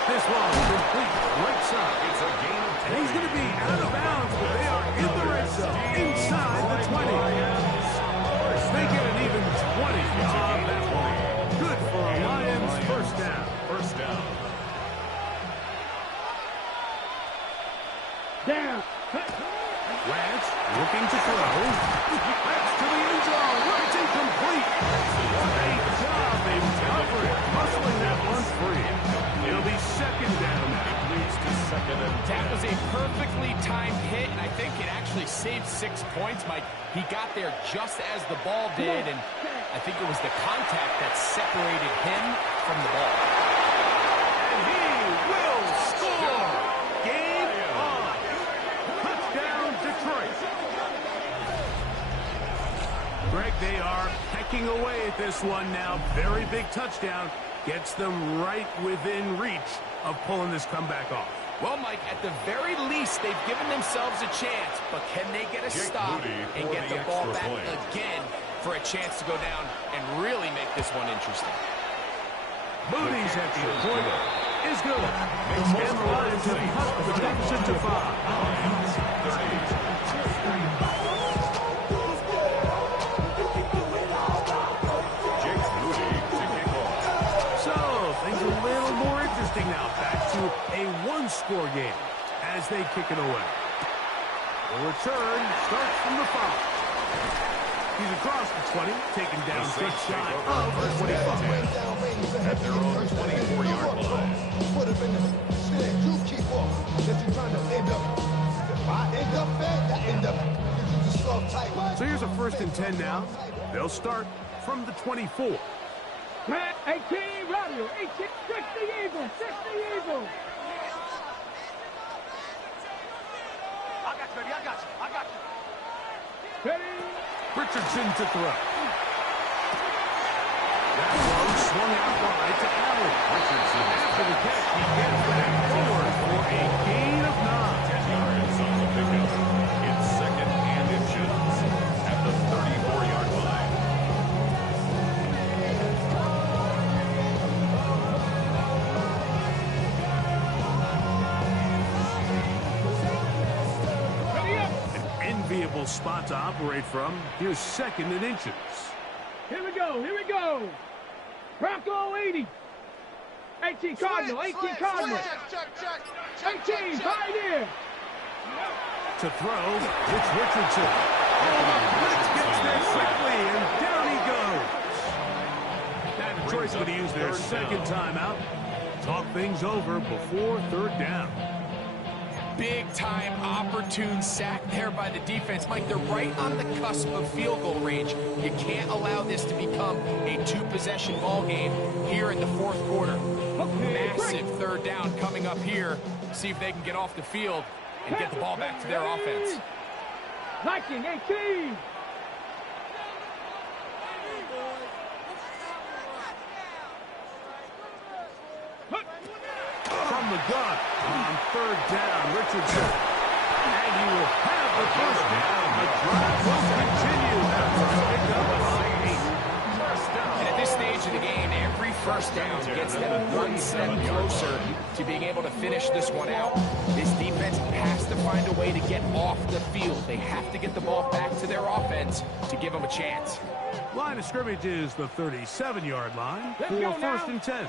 This one complete right side. It's a gain of 10. And he's going to be out of bounds, but they are in the red zone, inside the 20. They get an even 20 on that one. Good for a Lions 1st down. 1st down. Down. Lance looking to throw. Lance to the end zone. It's incomplete. What a job. They've covered it, muscling that one free. It'll be 2nd down now. It leads to 2nd and 10. That was a perfectly timed hit, and I think it actually saved 6 points, Mike. He got there just as the ball did, and I think it was the contact that separated him from the ball. And he will score. Game on. Touchdown, Detroit. Greg, they are pecking away at this one now. Very big touchdown. Gets them right within reach of pulling this comeback off. Well, Mike, at the very least, they've given themselves a chance, but can they get a stop and get the ball back again for a chance to go down and really make this one interesting? Moody's extra point is good. And the Lions have cut the deficit to 5. Now back to a one-score game as they kick it away. The return starts from the 5. He's across the 20, taken down just shy of the 25. At their own 24-yard line. Put him in the stand. You keep off. That you're trying to end up. If I end up bad, that end up. You just slow tight. So here's a 1st and 10 now. They'll start from the 24. 18, radio, 18, 60 Eagles, 60 Eagles. I got you. Ready? Richardson to throw. That one swung out wide to Allen. Richardson after the catch, he gets back forward for a gain of 9. 10 yards on the pickup. It's 2nd and inches at the 34-yard line. Enviable spot to operate from. Here's 2nd and inches. Here we go. Bronco 80. 18 Cardinal, 18 Cardinal. 18, pioneer. To throw, it's Richardson. Oh, Blitz gets there quickly, and down he goes. That Detroit's going to use their 2nd timeout. Talk things over before 3rd down. Big-time, opportune sack there by the defense. Mike, they're right on the cusp of field goal range. You can't allow this to become a 2-possession ball game here in the 4th quarter. Massive 3rd down coming up here. See if they can get off the field and get the ball back to their offense. Viking 18. From the gun, On third down, Richardson. And he will have the first down. The drive will continue after a pickup of 8. And at this stage of the game, every first down gets them one step closer to being able to finish this one out. This defense has to find a way to get off the field. They have to get the ball back to their offense to give them a chance. Line of scrimmage is the 37-yard line Let's for go first now. and 10.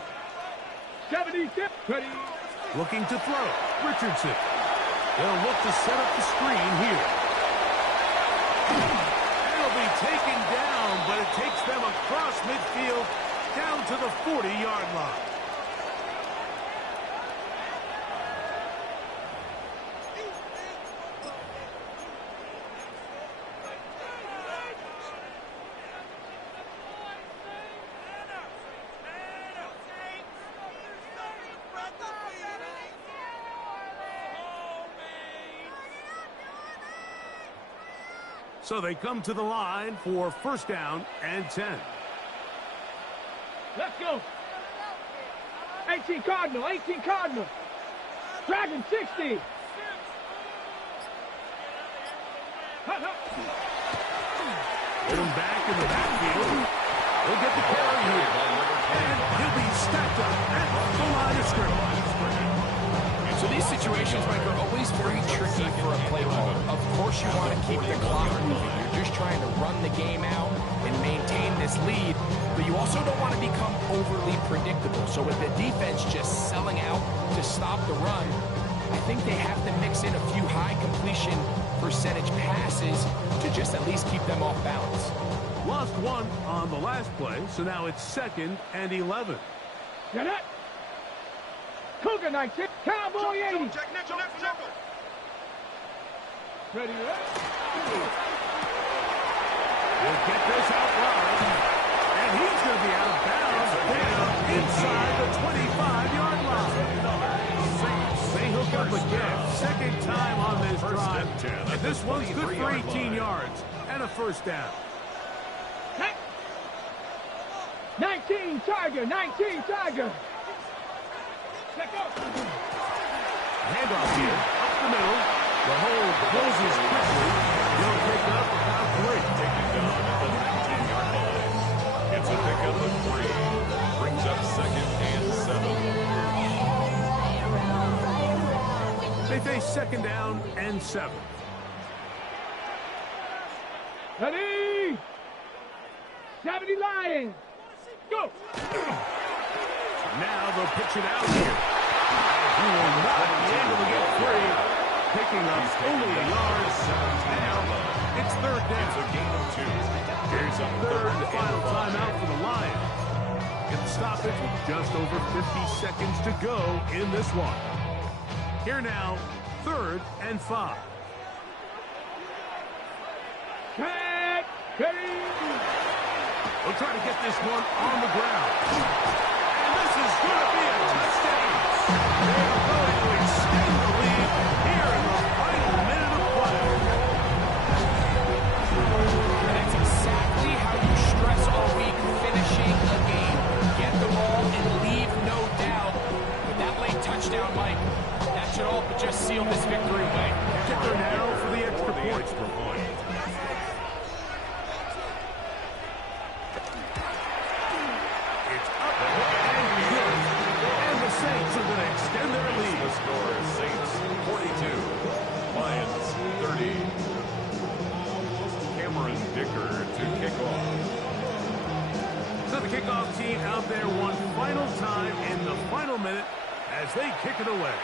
76. Ready. Looking to throw. Richardson. They'll look to set up the screen here. It'll be taken down, but it takes them across midfield down to the 40-yard line. So they come to the line for first down and 10. Let's go. 18 Cardinal. 18 Cardinal. Dragon 60. Get him back in the backfield. He'll get the carry here. And he'll be stacked up at the line of scrimmage. So these situations, Mike, are always very tricky for a play caller. Of course you want to keep the clock moving. You're just trying to run the game out and maintain this lead, but you also don't want to become overly predictable. So with the defense just selling out to stop the run, I think they have to mix in a few high completion percentage passes to just at least keep them off balance. Lost one on the last play, so now it's 2nd and 11. Get it. Cougar 19. Cowboy 80. Ready. We'll get this out wide. And he's going to be out of bounds down inside the 25-yard line. They hook up again. Second time on this drive. And this one's good for 18 yards and a first down. 19 Tiger. 19 Tiger. Handoff here, up the middle. The hole closes quickly. They'll pick up about 3. Taken down at the 19-yard line. It's a pickup of 3. Brings up 2nd and 7. They face 2nd down and 7. Ready. 70 Lions. Go. Now they'll pitch it out here. He will not be able to get free. Picking up only a yard. Now it's 3rd down. It's a gain of 2. Here's a 3rd and final timeout for the Lions. Get the stoppage with just over 50 seconds to go in this one. Here now, 3rd and 5. Cat. Ready. We'll try to get this one on the ground. And this is going to be a touchdown. They're going to extend the lead here in the final minute of play. And that's exactly how you stress all week finishing a game. Get the ball and leave no doubt. With that late touchdown, Mike, that should all but just seal this victory away. Kicker now for the extra point. It's up and good. And the Saints are going to extend their lead. The score is Saints 42, Lions 30. Cameron Dicker to kick off. So the kickoff team out there one final time in the final minute as they kick it away.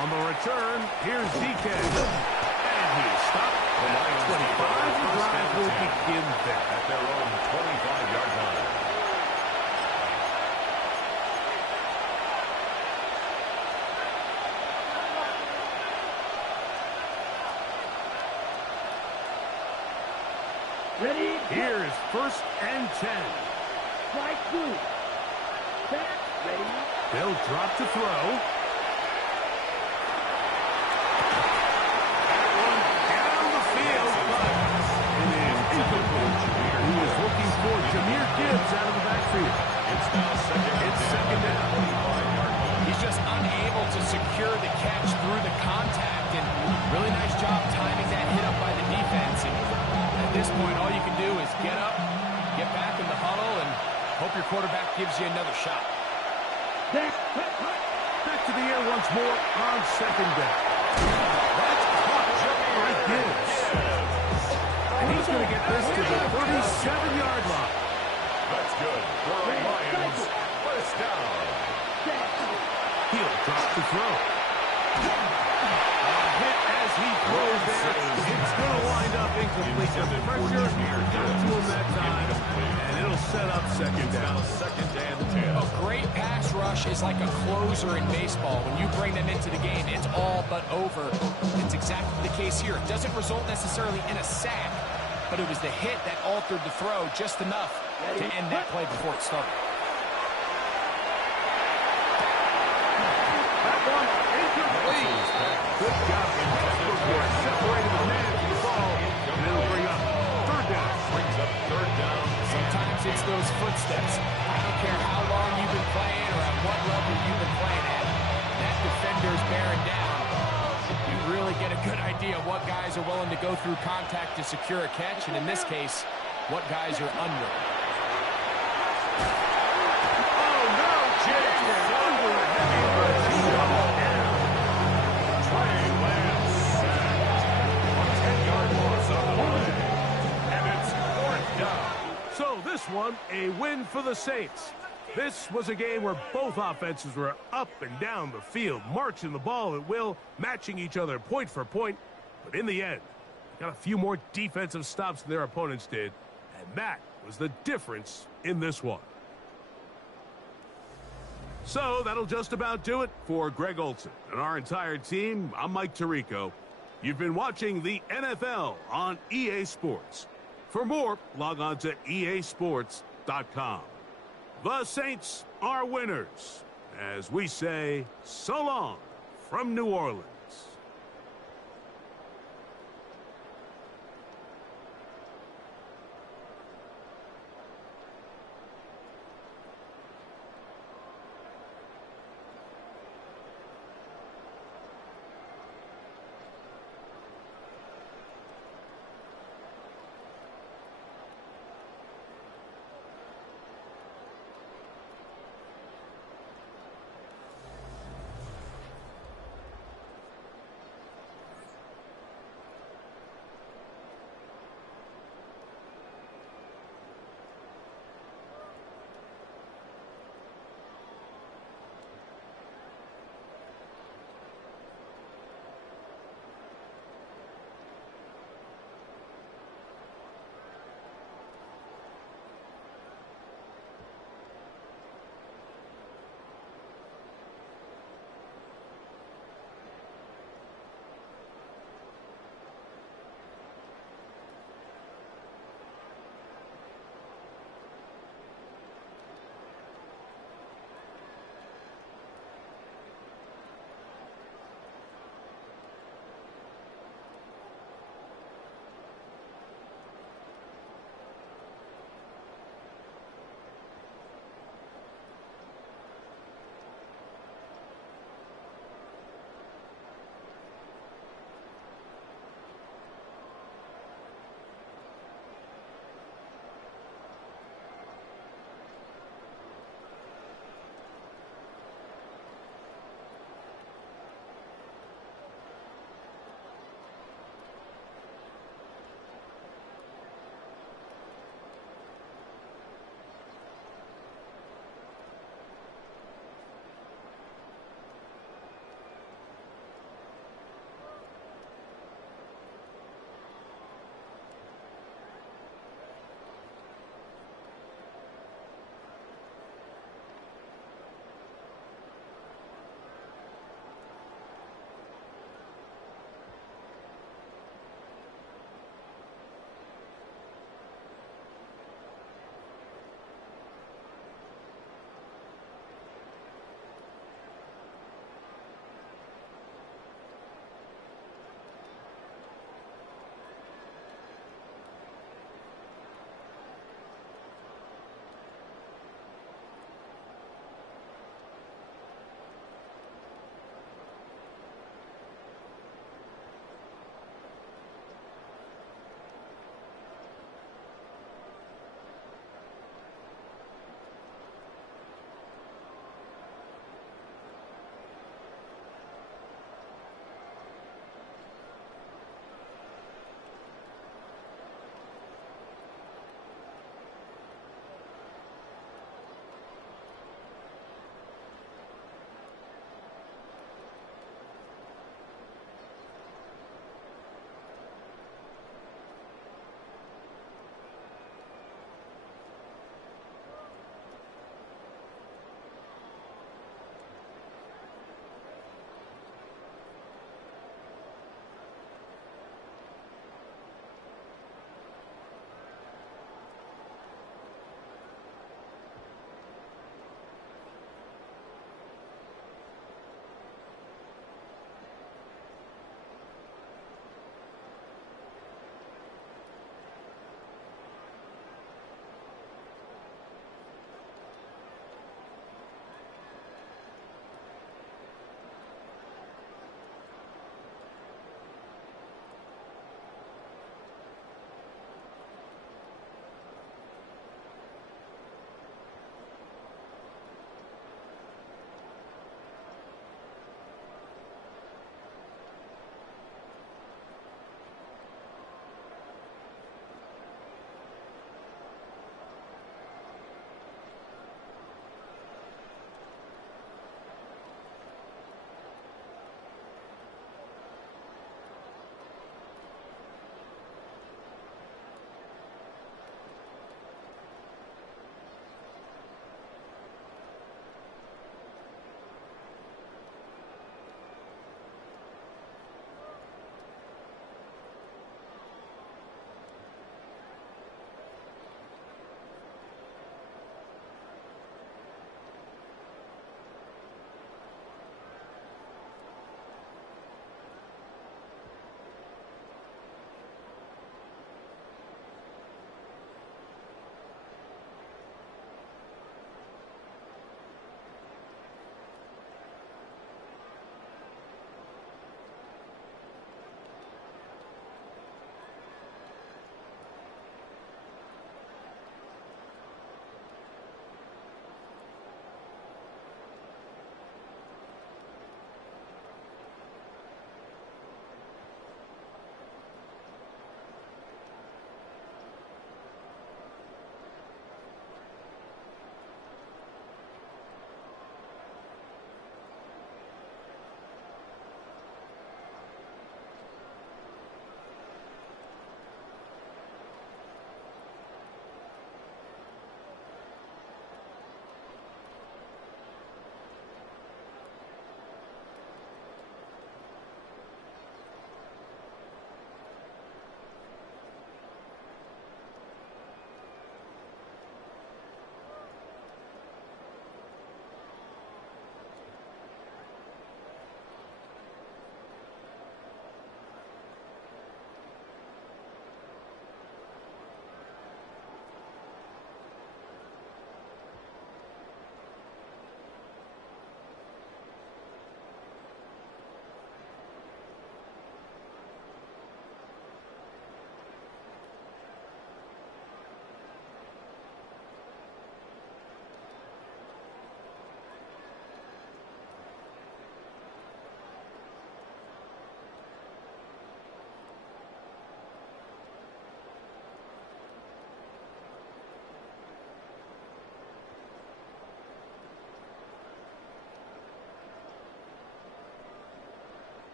On the return, here's DK. And he's stopped at 25. The drive will begin there. At their own 25-yard line. Ready. Here's 1st and 10. Strike 2. Set. Ready. They'll drop to throw. That one down the field, but it is incomplete. He was looking for Jahmyr Gibbs out of the backfield. It's now 2nd It's 2nd down. He's just unable Really nice job timing that hit up by the defense. And at this point, all you can do is get up, get back in the huddle, and hope your quarterback gives you another shot. Back to the air once more on second down. That's caught by Gibbs. And he's going to get this to the 37-yard line. That's good. For the Lions, first down. He'll drop the throw. A hit as he throws there. It's going to wind up incomplete. The pressure got to him that time, and it'll set up second down. Second and 10. A great pass rush is like a closer in baseball. When you bring them into the game, it's all but over. It's exactly the case here. It doesn't result necessarily in a sack, but it was the hit that altered the throw just enough to end that play before it started. That one incomplete. Good job. Separated the man from the ball, and it'll bring up third down. Brings up third down. Sometimes it's those footsteps. I don't care how long you've been playing or at what level you've been playing at. That defender's bearing down. You really get a good idea of what guys are willing to go through contact to secure a catch, and in this case, what guys are unwilling. Oh, no chance there. Under a heavy rush. Trey Lance sacked. A 10-yard loss on the line. And it's fourth down. So this one, a win for the Saints. This was a game where both offenses were up and down the field, marching the ball at will, matching each other point for point. But in the end, they got a few more defensive stops than their opponents did, and that was the difference in this one. So that'll just about do it for Greg Olson and our entire team. I'm Mike Tirico. You've been watching the NFL on EA Sports. For more, log on to easports.com. The Saints are winners, as we say so long from New Orleans.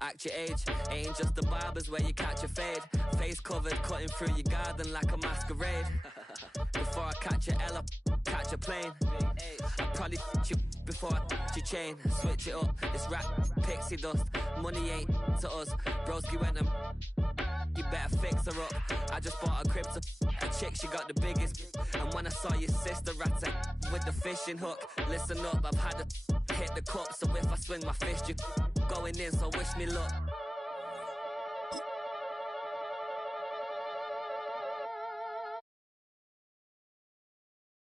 Act your age, ain't just the barbers where you catch a fade. Face covered, cutting through your garden like a masquerade. Before I catch a L up, catch a plane. I probably you before I your chain. Switch it up, it's rap, pixie dust. Money ain't to us. Broski went and you better fix her up. I just bought a crib to a chick, she got the biggest. And when I saw your sister at it with the fishing hook, listen up, I've had to hit the cup. So if I swing my fist, you going in, so wish me luck.